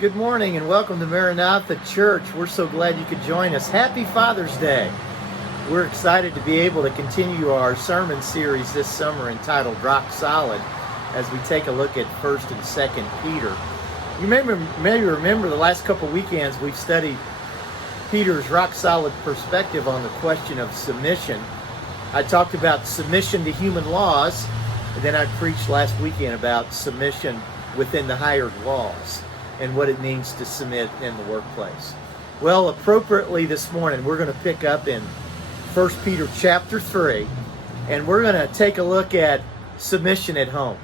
Good morning and welcome to Maranatha Church. We're so glad you could join us. Happy Father's Day. We're excited to be able to continue our sermon series this summer entitled Rock Solid as we take a look at 1st and 2nd Peter. You may remember the last couple weekends we've studied Peter's rock solid perspective on the question of submission. I talked about submission to human laws, and then I preached last weekend about submission within the hired laws and what it means to submit in the workplace. Well, appropriately this morning, we're going to pick up in 1 Peter chapter 3, and we're going to take a look at submission at home.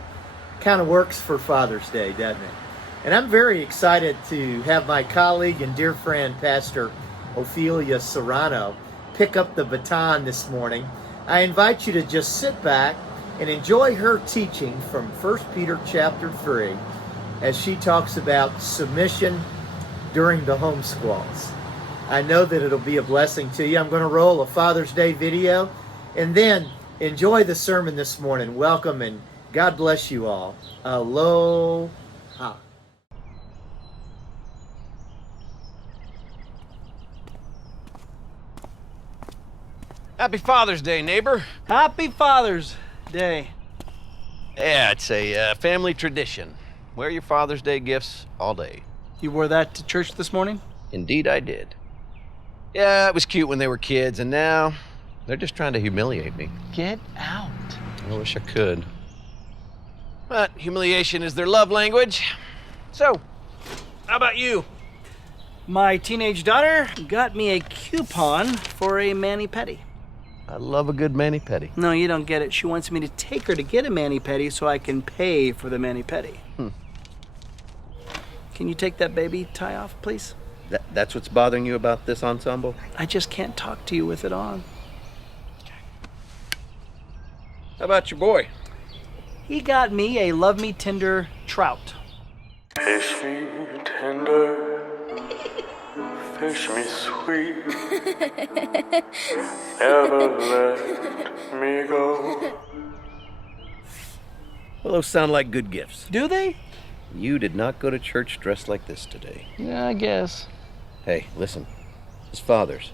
Kind of works for Father's Day, doesn't it? And I'm very excited to have my colleague and dear friend, Pastor Ophelia Serrano, pick up the baton this morning. I invite you to just sit back and enjoy her teaching from 1 Peter chapter 3 as she talks about submission during the home squalls. I know that it'll be a blessing to you. I'm going to roll a Father's Day video and then enjoy the sermon this morning. Welcome and God bless you all. Aloha. Happy Father's Day, neighbor. Happy Father's Day. Yeah, it's a family tradition. Wear your Father's Day gifts all day. You wore that to church this morning? Indeed I did. Yeah, it was cute when they were kids, and now they're just trying to humiliate me. Get out. I wish I could. But humiliation is their love language. So, how about you? My teenage daughter got me a coupon for a mani-pedi. I love a good mani-pedi. No, you don't get it. She wants me to take her to get a mani-pedi so I can pay for the mani-pedi. Can you take that baby tie off, please? That's what's bothering you about this ensemble? I just can't talk to you with it on. How about your boy? He got me a Love Me Tender trout. Fish me tender, fish me sweet, never let me go. Well, those sound like good gifts. Do they? You did not go to church dressed like this today. Yeah, I guess. Hey, listen. As fathers,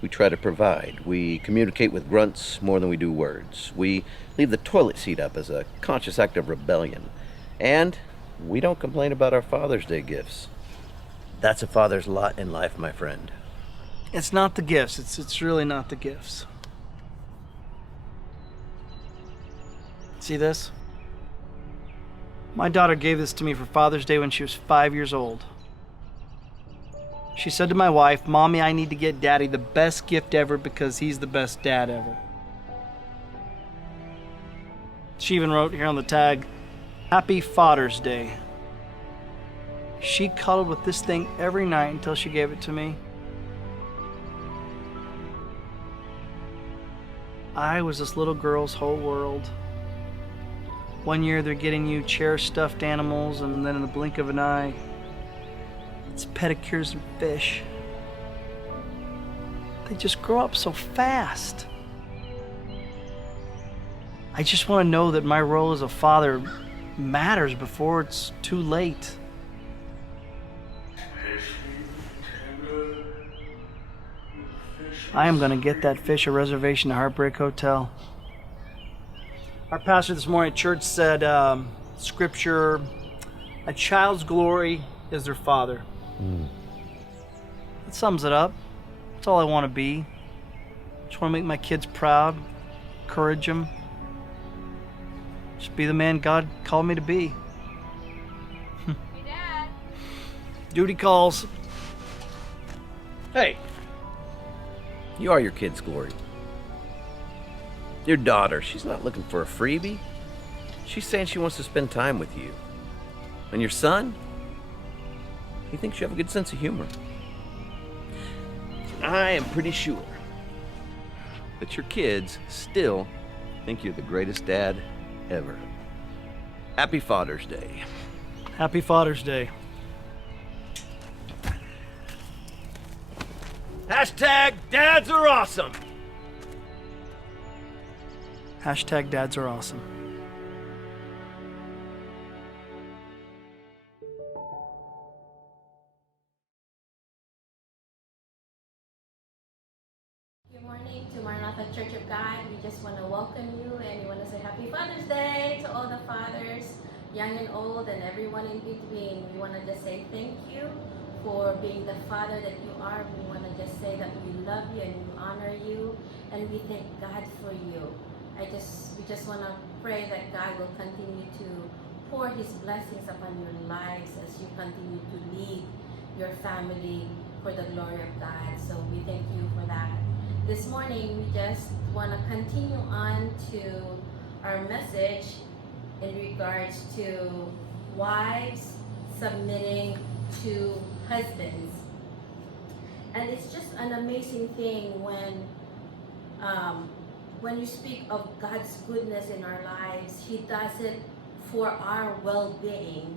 we try to provide. We communicate with grunts more than we do words. We leave the toilet seat up as a conscious act of rebellion. And we don't complain about our Father's Day gifts. That's a father's lot in life, my friend. It's not the gifts. It's really not the gifts. See this? My daughter gave this to me for Father's Day when she was 5 years old. She said to my wife, "Mommy, I need to get Daddy the best gift ever because he's the best dad ever." She even wrote here on the tag, "Happy Father's Day." She cuddled with this thing every night until she gave it to me. I was this little girl's whole world. One year they're getting you chair-stuffed animals, and then in the blink of an eye, it's pedicures and fish. They just grow up so fast. I just want to know that my role as a father matters before it's too late. I am going to get that fish a reservation at Heartbreak Hotel. Our pastor this morning at church said, scripture, a child's glory is their father. That sums it up. That's all I want to be. Just want to make my kids proud, encourage them. Just be the man God called me to be. Hey, Dad. Duty calls. Hey, you are your kid's glory. Your daughter, she's not looking for a freebie. She's saying she wants to spend time with you. And your son, he thinks you have a good sense of humor. I am pretty sure that your kids still think you're the greatest dad ever. Happy Father's Day. Happy Father's Day. Hashtag dads are awesome. Hashtag dads are awesome. to Maranatha Church of God. We just want to welcome you and we want to say Happy Father's Day to all the fathers, young and old, and everyone in between. We want to just say thank you for being the father that you are. We want to just say that we love you and we honor you, and we thank God for you. We just want to pray that God will continue to pour His blessings upon your lives as you continue to lead your family for the glory of God. So we thank you for that. This morning, we just want to continue on to our message in regards to wives submitting to husbands. And it's just an amazing thing when you speak of God's goodness in our lives. He does it for our well-being.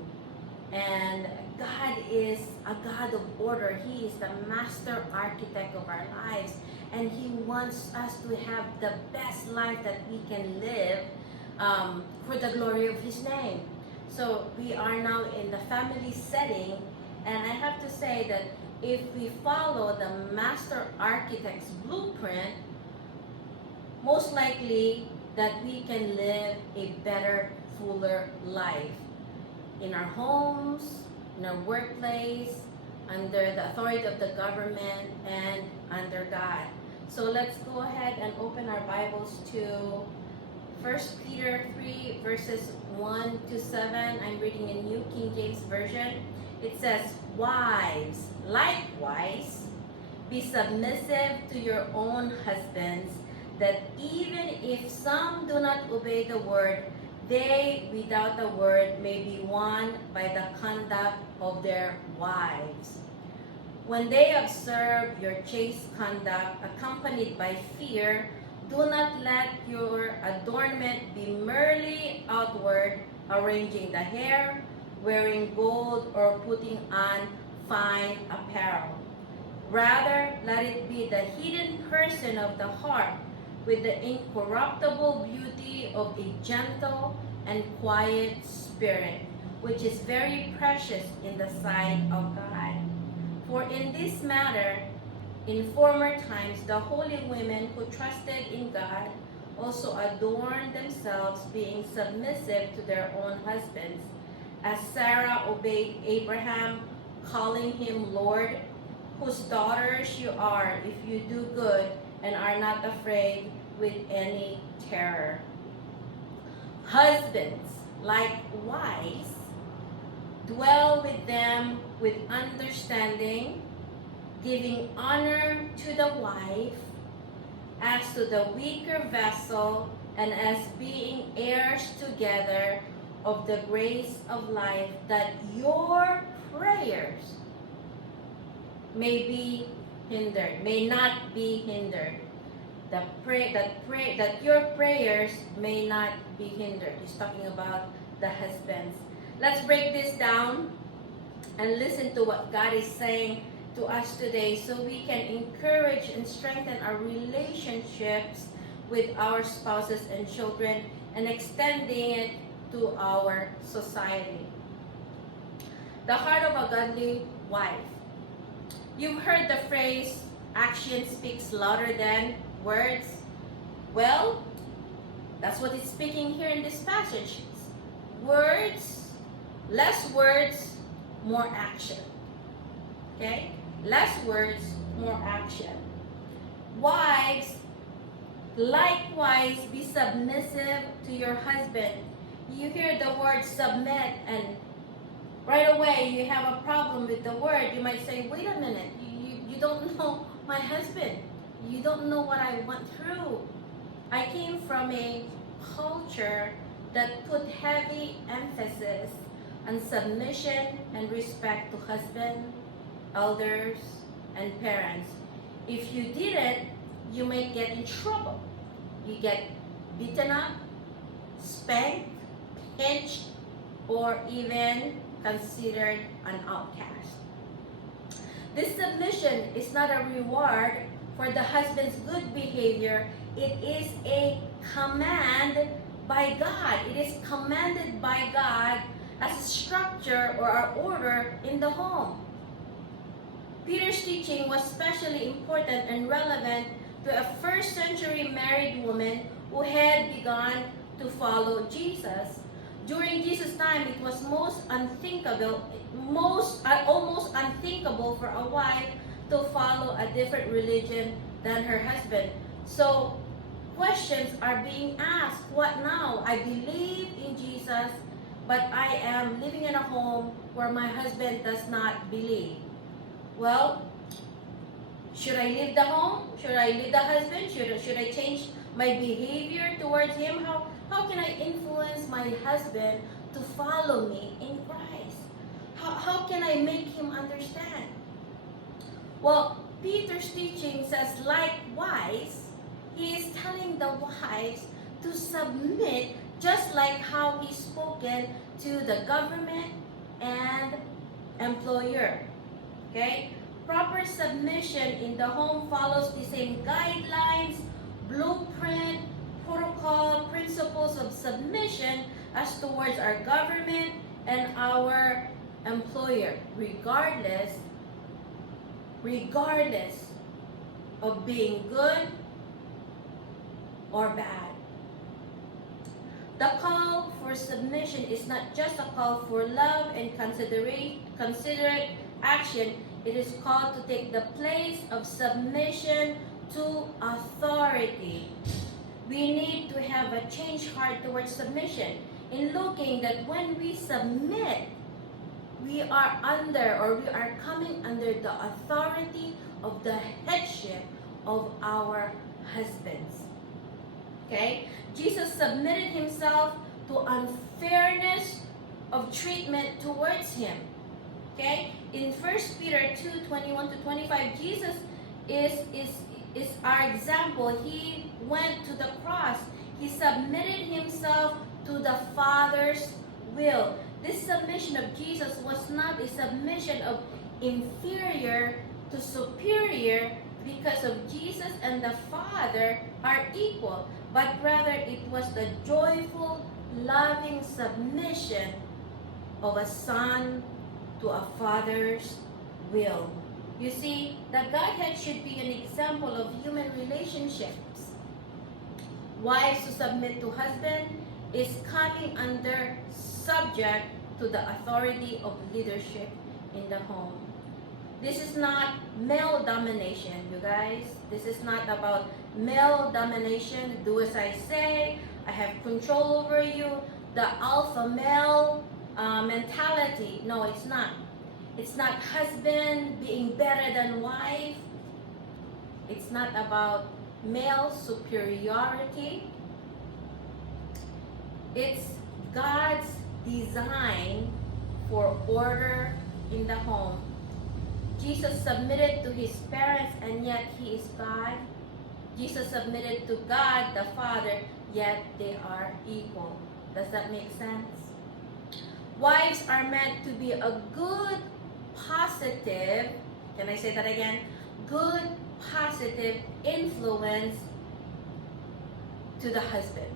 And God is a God of order. He is the master architect of our lives. And He wants us to have the best life that we can live for the glory of His name. So we are now in the family setting. And I have to say that if we follow the master architect's blueprint, most likely that we can live a better, fuller life in our homes, in our workplace, under the authority of the government, and under God. So let's go ahead and open our Bibles to 1 Peter 3 verses 1 to 7. I'm reading in New King James Version. It says, "Wives, likewise, be submissive to your own husbands, that even if some do not obey the word, they without the word may be won by the conduct of their wives. When they observe your chaste conduct accompanied by fear, do not let your adornment be merely outward, arranging the hair, wearing gold, or putting on fine apparel. Rather, let it be the hidden person of the heart, with the incorruptible beauty of a gentle and quiet spirit, which is very precious in the sight of God. For in this matter, in former times, the holy women who trusted in God also adorned themselves, being submissive to their own husbands, as Sarah obeyed Abraham, calling him Lord, whose daughters you are, if you do good and are not afraid with any terror. Husbands, likewise, dwell with them with understanding, giving honor to the wife as to the weaker vessel, and as being heirs together of the grace of life, that your prayers may not be hindered. That your prayers may not be hindered. He's talking about the husbands. Let's break this down and listen to what God is saying to us today, so we can encourage and strengthen our relationships with our spouses and children, and extending it to our society. The heart of a godly wife. You've heard the phrase, action speaks louder than words. Well, that's what it's speaking here in this passage. Words, less words, more action. Okay? Less words, more action. Wives, likewise, be submissive to your husband. You hear the word submit, and right away you have a problem with the word. You might say, wait a minute, you don't know my husband. You don't know what I went through. I came from a culture that put heavy emphasis on submission and respect to husband, elders, and parents. If you didn't, you might get in trouble. You get beaten up, spanked, pinched, or even considered an outcast. This submission is not a reward for the husband's good behavior. It is a command by God. It is commanded by God as a structure or an order in the home. Peter's teaching was especially important and relevant to a first century married woman who had begun to follow Jesus. During Jesus' time, it was almost unthinkable for a wife to follow a different religion than her husband. So questions are being asked. What now? I believe in Jesus, but I am living in a home where my husband does not believe. Well, should I leave the home? Should I leave the husband? Should I change my behavior towards him? How can I influence my husband to follow me in Christ? How can I make him understand? Well, Peter's teaching says, likewise, he is telling the wives to submit just like how he's spoken to the government and employer. Okay? Proper submission in the home follows the same guidelines, blueprint, protocol, principles of submission as towards our government and our employer, regardless of being good or bad. The call for submission is not just a call for love and considerate action. It is called to take the place of submission to authority. We need to have a changed heart towards submission in looking that when we submit, we are coming under the authority of the headship of our husbands. Okay? Jesus submitted himself to unfairness of treatment towards him. Okay? In 1 Peter 2:21-25, Jesus is our example. He went to the cross. He submitted himself to the Father's will. This submission of Jesus was not a submission of inferior to superior, because of Jesus and the Father are equal, but rather it was the joyful, loving submission of a son to a father's will. You see, the Godhead should be an example of human relationships. Wives who submit to husband is coming under subject to the authority of leadership in the home. This is not male domination, you guys. This is not about male domination. Do as I say. I have control over you. The alpha male mentality. No, it's not. It's not husband being better than wife. It's not about male superiority. It's God's design for order in the home. Jesus submitted to his parents, and yet he is God. Jesus submitted to God the Father, yet they are equal. Does that make sense? Wives are meant to be a good, positive, can I say that again? Good, positive influence to the husband.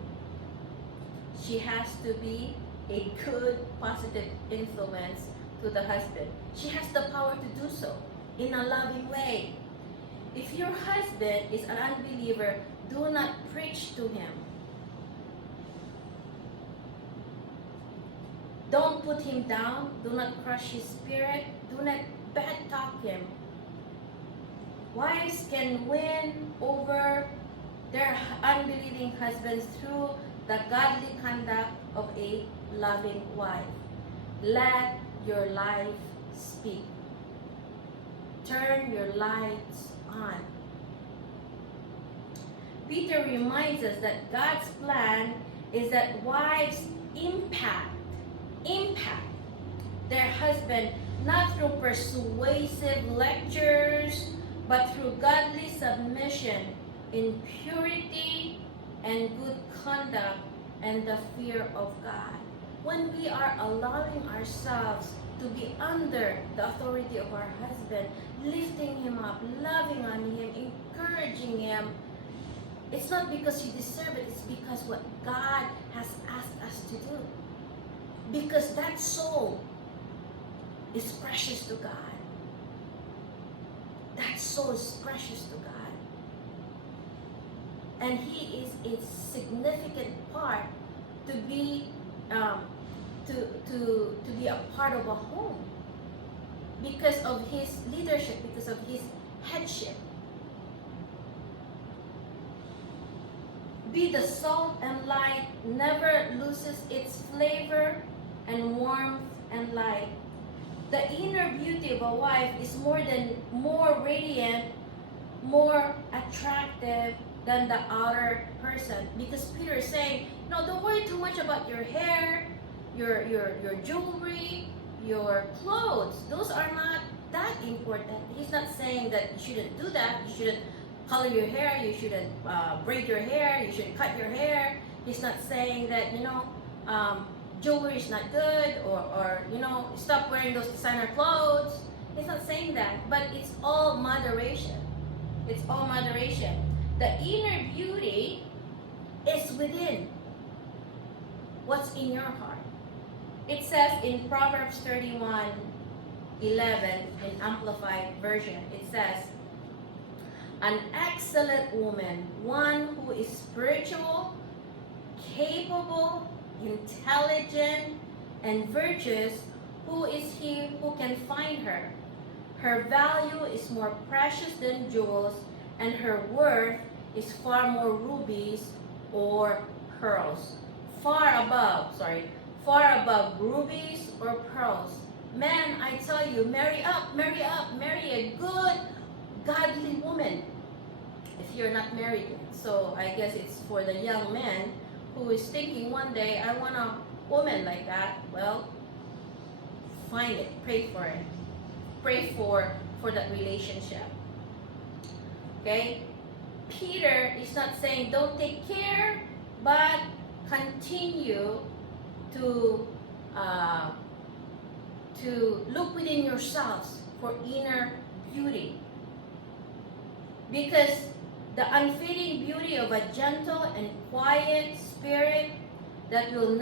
She has to be a good, positive influence to the husband. She has the power to do so in a loving way. If your husband is an unbeliever, do not preach to him. Don't put him down. Do not crush his spirit. Do not bad talk him. Wives can win over their unbelieving husbands through the godly conduct of a loving wife. Let your life speak. Turn your lights on. Peter reminds us that God's plan is that wives impact their husband not through persuasive lectures, but through godly submission in purity and good conduct and the fear of God. When we are allowing ourselves to be under the authority of our husband, lifting him up, loving on him, encouraging him, it's not because you deserve it, it's because what God has asked us to do. Because that soul is precious to God. That soul is precious to God. and he is a significant part to be to be a part of a home because of his leadership, because of his headship. Be the salt and light, never loses its flavor and warmth and light. The inner beauty of a wife is more radiant, more attractive than the outer person. Because Peter is saying, no, don't worry too much about your hair, your jewelry, your clothes. Those are not that important. He's not saying that you shouldn't do that. You shouldn't color your hair. You shouldn't braid your hair. You shouldn't cut your hair. He's not saying that, jewelry is not good, or stop wearing those designer clothes. He's not saying that, but it's all moderation. It's all moderation. The inner beauty is within. What's in your heart? It says in Proverbs 31:11 in Amplified Version, it says, an excellent woman, one who is spiritual, capable, intelligent, and virtuous, who is he who can find her? Her value is more precious than jewels, and her worth is far more rubies or pearls. Far above rubies or pearls. Men, I tell you, marry a good, godly woman. If you're not married yet. So I guess it's for the young man who is thinking one day, I want a woman like that. Well, find it, pray for it. Pray for that relationship. Okay? Peter is not saying don't take care, but continue to look within yourselves for inner beauty. Because the unfading beauty of a gentle and quiet spirit that will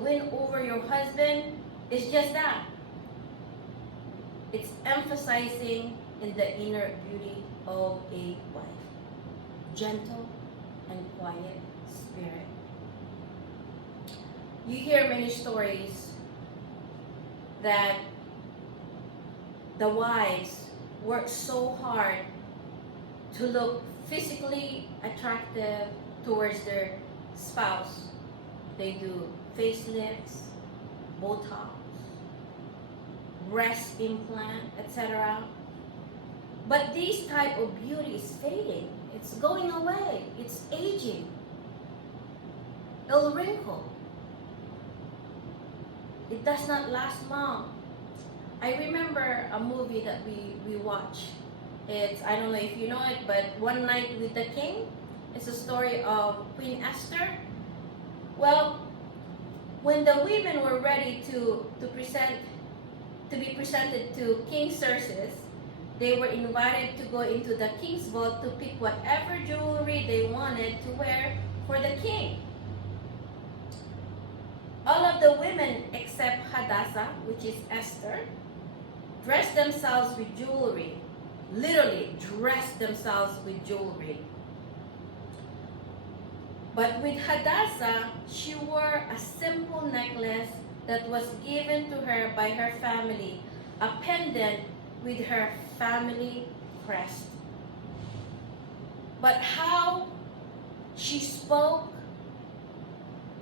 win over your husband is just that. It's emphasizing in the inner beauty of a wife. Gentle and quiet spirit. You hear many stories that the wives work so hard to look physically attractive towards their spouse. They do facelifts, Botox, breast implant, etc. But this type of beauty is fading. It's going away. It's aging. It'll wrinkle. It does not last long. I remember a movie that we watched. It's, I don't know if you know it, but One Night with the King. It's a story of Queen Esther. Well, when the women were ready to be presented to King Xerxes, they were invited to go into the king's vault to pick whatever jewelry they wanted to wear for the king. All of the women except Hadassah, which is Esther, dressed themselves with jewelry. Literally dressed themselves with jewelry. But with Hadassah, she wore a simple necklace that was given to her by her family, a pendant with her family crest. But how she spoke,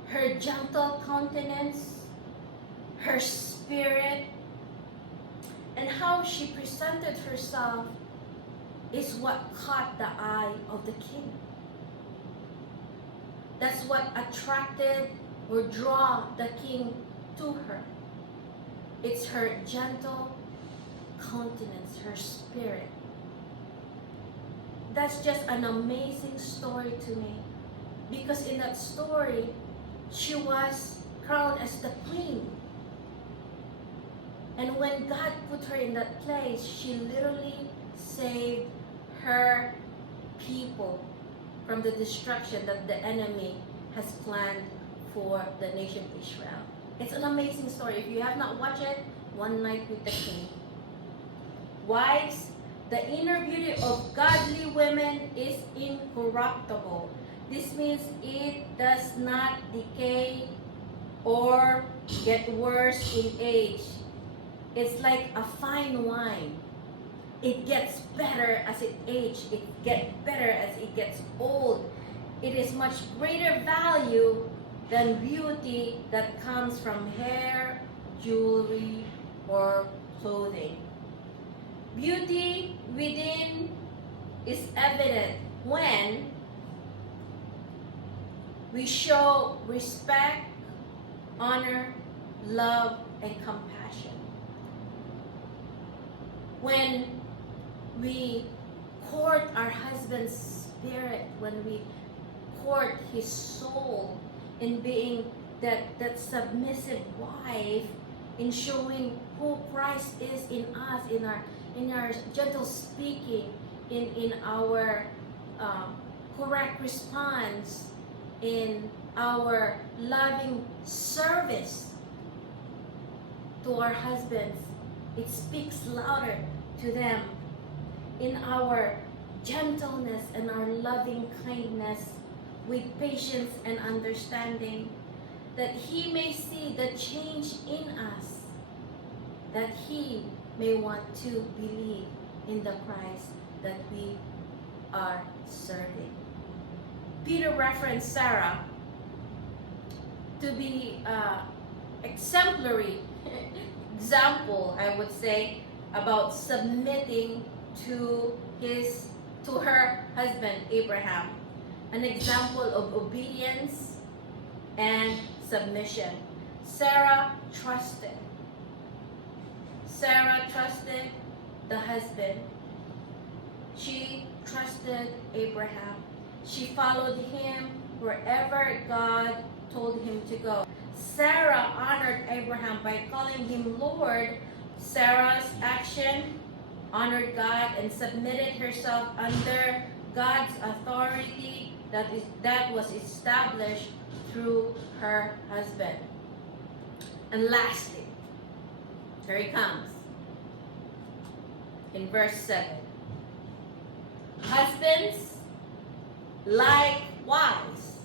her gentle countenance, her spirit, and how she presented herself is what caught the eye of the king. That's what attracted or draw the king to her. It's her gentle countenance, her spirit. That's just an amazing story to me. Because in that story, she was crowned as the queen. And when God put her in that place, she literally saved her people from the destruction that the enemy has planned for the nation of Israel. It's an amazing story. If you have not watched it, One Night with the King. Wives, The inner beauty of godly women is incorruptible. This means it does not decay or get worse in age. It's like a fine wine. It gets better as it ages. It gets better as it gets old. It is much greater value than beauty that comes from hair, jewelry, or clothing. Beauty within is evident when we show respect, honor, love, and compassion. When we court our husband's spirit, when we court his soul in being that submissive wife, in showing who Christ is in us, in our gentle speaking, in our correct response, in our loving service to our husbands, it speaks louder to them. In our gentleness and our loving kindness, with patience and understanding, that he may see the change in us, that he may want to believe in the Christ that we are serving. Peter referenced Sarah to be exemplary example, I would say, about submitting to her husband Abraham, an example of obedience and submission. Sarah trusted the husband. She trusted Abraham. She followed him wherever God told him to go. Sarah honored Abraham by calling him Lord. Sarah's action honored God and submitted herself under God's authority that was established through her husband. And lastly, here he comes in verse 7. Husbands, likewise,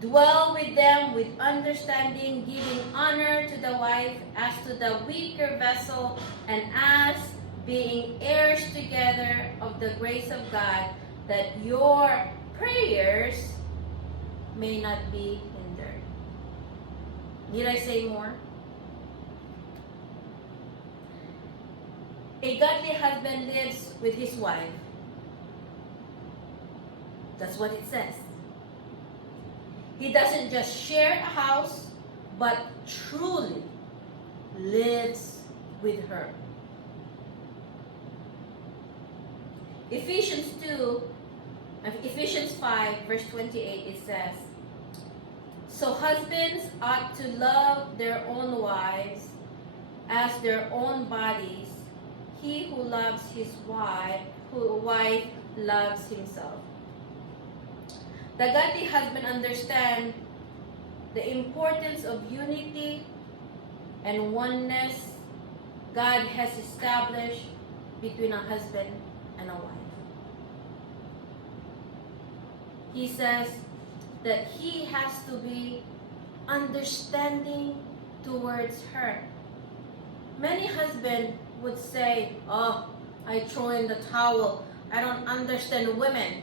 dwell with them with understanding, giving honor to the wife as to the weaker vessel, and as being heirs together of the grace of God, that your prayers may not be hindered. Need I say more? A godly husband lives with his wife. That's what it says. He doesn't just share a house, but truly lives with her. Ephesians 5, verse 28, it says, so husbands ought to love their own wives as their own bodies. He who loves his wife loves himself. The godly husband understands the importance of unity and oneness God has established between a husband and a wife. He says that he has to be understanding towards her. Many husbands would say, oh, I throw in the towel. I don't understand women.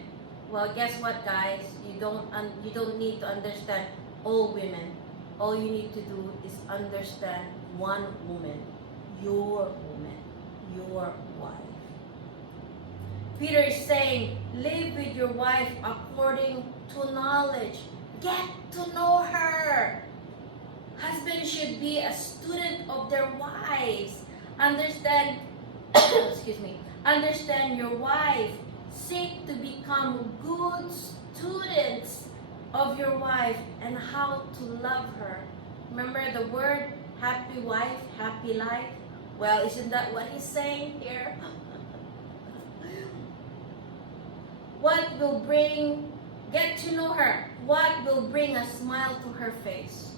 Well, guess what, guys? You don't need to understand all women. All you need to do is understand one woman, your wife. Peter is saying, live with your wife according to knowledge. Get to know her. Husbands should be a student of their wives. Understand, understand your wife. Seek to become good students of your wife and how to love her. Remember the word happy wife, happy life? Well, isn't that what he's saying here? What will get to know her? What will bring a smile to her face?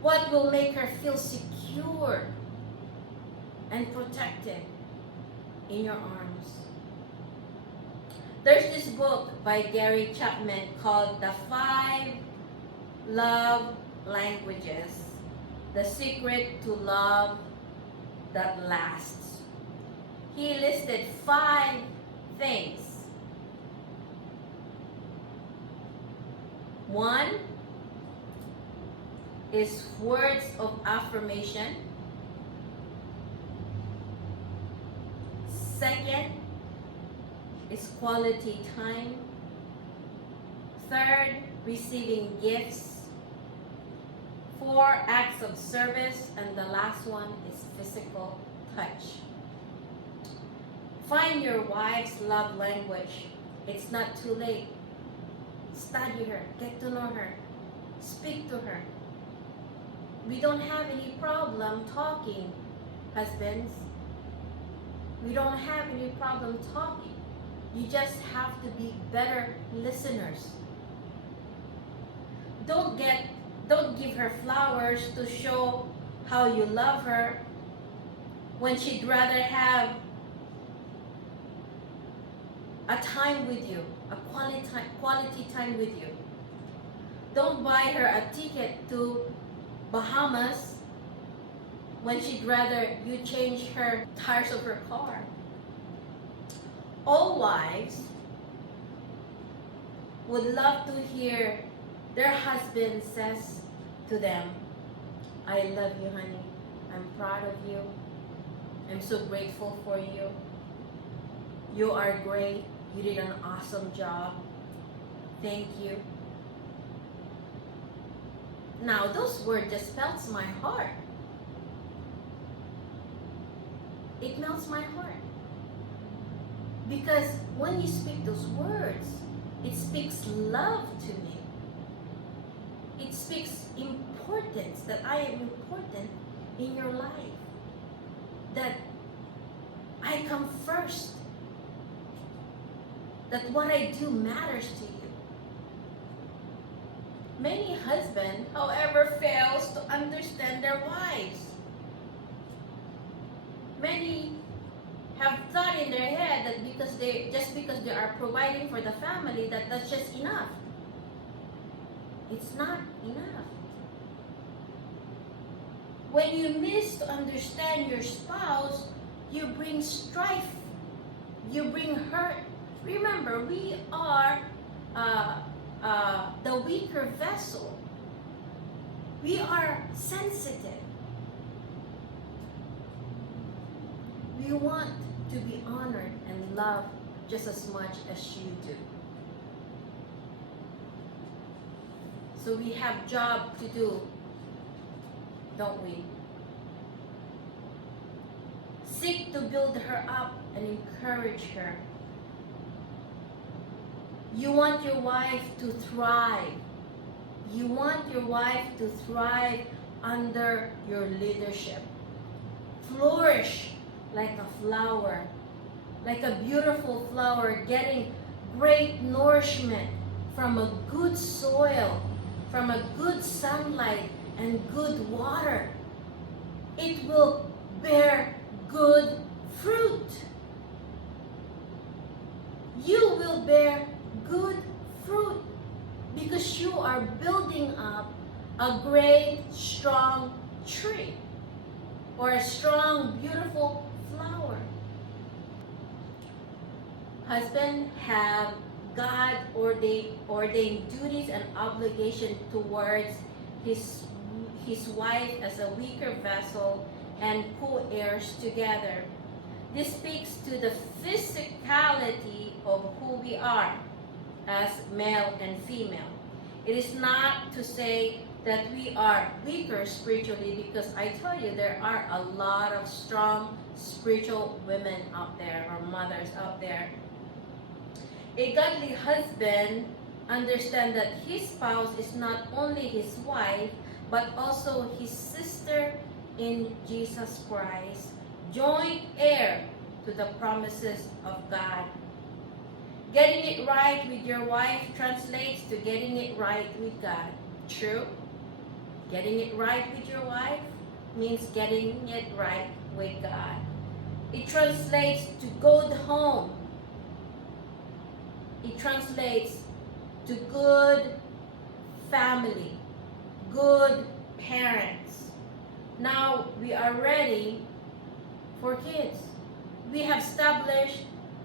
What will make her feel secure and protected? in your arms. There's this book by Gary Chapman called The 5 Love Languages, The Secret to Love That Lasts. He listed 5 things. 1 is words of affirmation. 2nd is quality time. 3rd, receiving gifts. 4, acts of service. And the last one is physical touch. Find your wife's love language. It's not too late. Study her, get to know her, speak to her. We don't have any problem talking, husbands. We don't have any problem talking. You just have to be better listeners. Don't give her flowers to show how you love her when she'd rather have a time with you, a quality time with you. Don't buy her a ticket to Bahamas when she'd rather you change her tires of her car. All wives would love to hear their husband says to them, I love you, honey. I'm proud of you. I'm so grateful for you. You are great. You did an awesome job. Thank you. Now, those words just melts my heart. It melts my heart. Because when you speak those words, it speaks love to me. It speaks importance, that I am important in your life. That I come first. That what I do matters to you. Many husbands, however, fails to understand their wives. Many have thought in their head that because they are providing for the family, that's just enough. It's not enough. When you miss to understand your spouse, you bring strife. You bring hurt. Remember, we are the weaker vessel. We are sensitive. We want to be honored and loved just as much as you do. So we have job to do, don't we? Seek to build her up and encourage her. You want your wife to thrive. You want your wife to thrive under your leadership. Flourish like a flower, like a beautiful flower, getting great nourishment from a good soil, from a good sunlight and good water. It will bear good fruit. You will bear good fruit because you are building up a great, strong tree or a strong, beautiful flower. Husbands have God ordained duties and obligation towards his wife as a weaker vessel and co-heirs together. This speaks to the physicality of who we are as male and female. It is not to say that we are weaker spiritually, because I tell you there are a lot of strong spiritual women out there, or mothers out there. A godly husband understands that his spouse is not only his wife, but also his sister in Jesus Christ, joint heir to the promises of God. Getting it right with your wife translates to getting it right with God. True? Getting it right with your wife means getting it right with God. It translates to good home. It translates to good family, good parents. Now we are ready for kids. We have established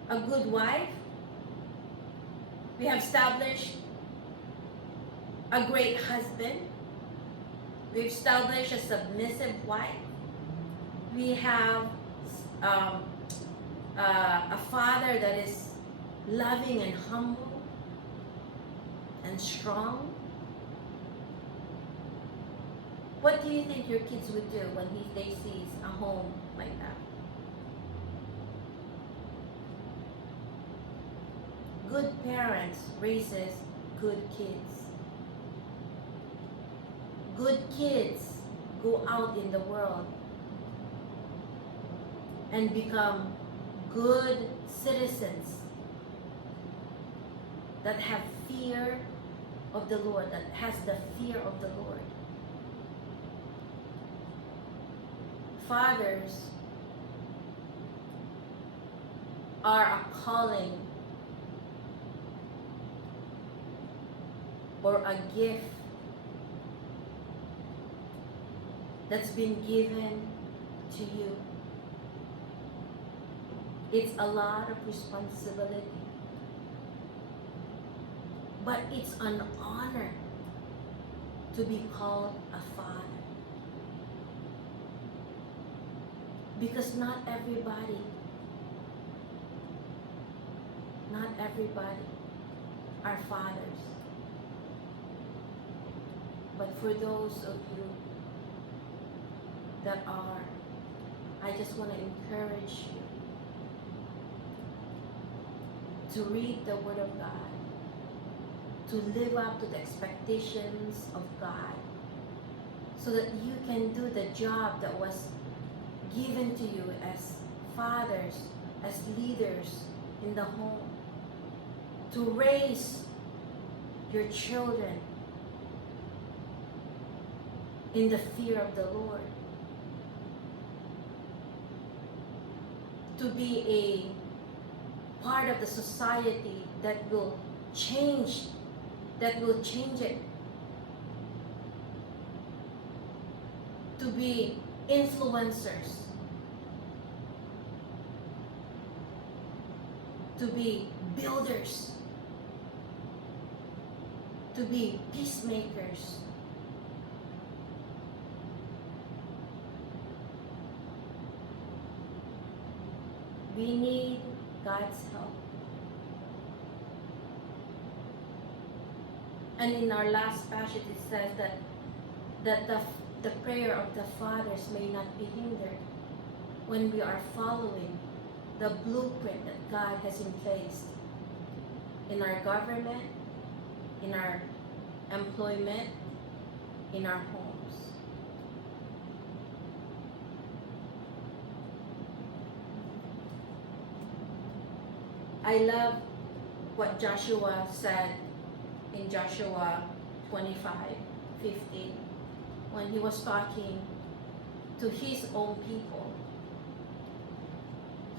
a good wife. We have established a great husband. We've established a submissive wife. We have a father that is loving and humble and strong. What do you think your kids would do when they see a home like that? Good parents raises good kids. Good kids go out in the world and become good citizens that have fear of the Lord, that has the fear of the Lord. Fathers are a calling or a gift that's been given to you. It's a lot of responsibility, but it's an honor to be called a father. Because not everybody are fathers. But for those of you that are, I just want to encourage you to read the Word of God, to live up to the expectations of God, so that you can do the job that was given to you as fathers, as leaders in the home, to raise your children in the fear of the Lord, to be a part of the society that will change it, to be influencers, to be builders, to be peacemakers. We need God's help. And in our last passage it says that the prayer of the fathers may not be hindered when we are following the blueprint that God has in place in our government, in our employment, in our homes. I love what Joshua said in Joshua 25:15 when he was talking to his own people.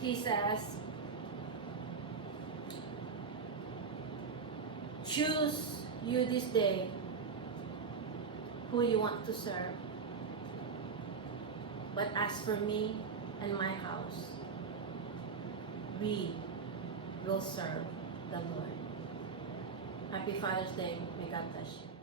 He says, choose you this day who you want to serve. But as for me and my house, we will serve the Lord. Happy Father's Day. May God bless you.